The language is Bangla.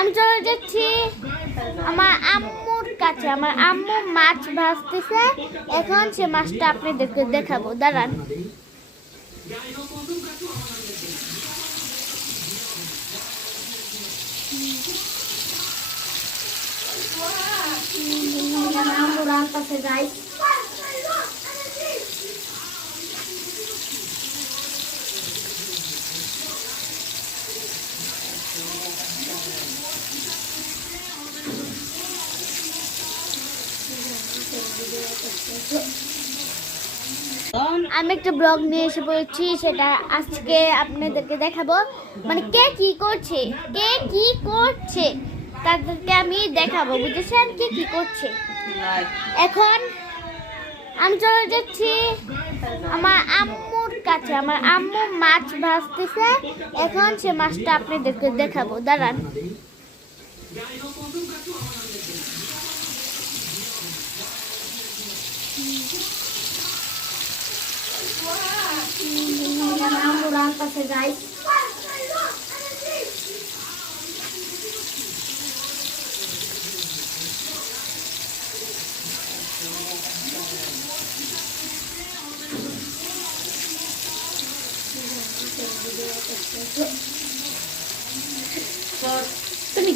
আমি চলে যাচ্ছি আমার আম্মুর কাছে। আমার আম্মু মাছ ভাজতেছে, এখন সে মাছটা আপনাদেরকে দেখাবো, দাঁড়ান। আম্মু রান্নাতে যাই। আমি একটা ব্লগ নিয়ে এসে পড়েছি, সেটা আজকে আপনাদেরকে দেখাবো। মানে কে কি করছে তাদেরকে আমি দেখাবো, বুঝেছেন, কে কি করছে। এখন আমি চলে যাচ্ছি আমার আম্মুর কাছে। আমার আম্মু মাছ ভাজতেছে, এখন সে মাছটা আপনাদেরকে দেখাবো, দাঁড়ান। আম্মু রান্নাতে যাই। তুমি